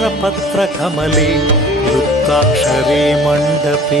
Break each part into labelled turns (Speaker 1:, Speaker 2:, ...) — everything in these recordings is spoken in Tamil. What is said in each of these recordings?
Speaker 1: नित्योद्बुद्धसहस्रपत्रकमले लुप्ताक्षरे मण्डपे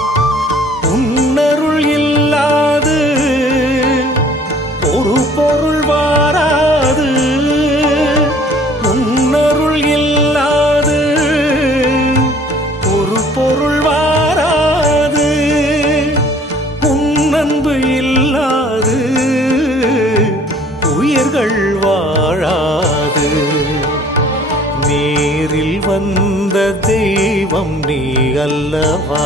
Speaker 1: இல்லாது உயிர்கள் வாழாது. நேரில் வந்த தெய்வம் நீ அல்லவா?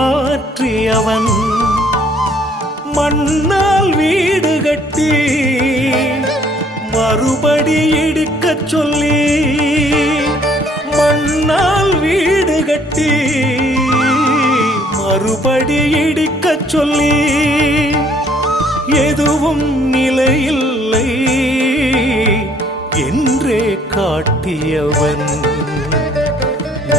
Speaker 1: மாற்றியவன் மண்ணால் வீடு கட்டி மறுபடி இடிக்கச் சொல்லி மண்ணால் வீடு கட்டி மறுபடி இடிக்கச் சொல்லி எதுவும் நிலையில்லை என்றே காட்டியவன்.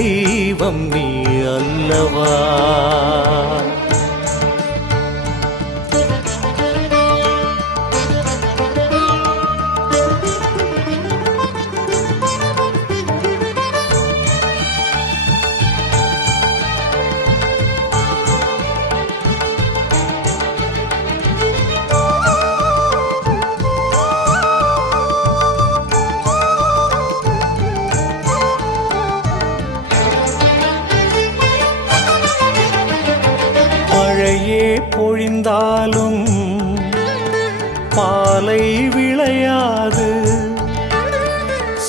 Speaker 1: தெய்வம் நீ அல்லவா?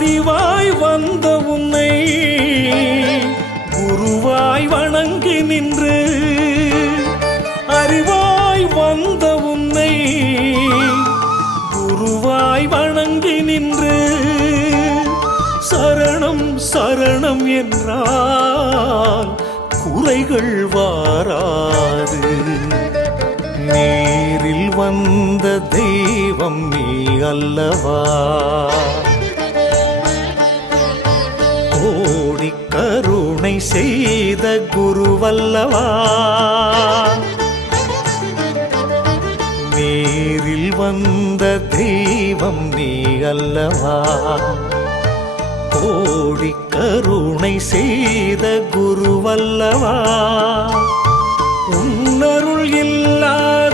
Speaker 1: அறிவாய் வந்த உன்னை குருவாய் வணங்கி நின்று அறிவாய் வந்த உன்னை குருவாய் வணங்கி நின்று சரணம் சரணம் என்றால் குறைகள் வாராது. நேரில் வந்த தெய்வம் நீ அல்லவா? செய்த குருவல்லவா? நேரில் வந்த தெய்வம் நீ அல்லவா? கோடி கருணை செய்த குருவல்லவா? உன்னருள் இல்லாத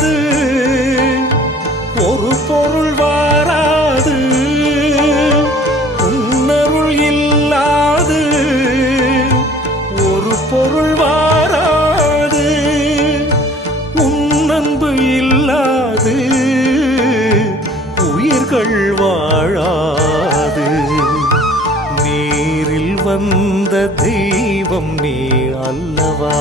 Speaker 1: வந்த தெய்வம் நீ அல்லவா?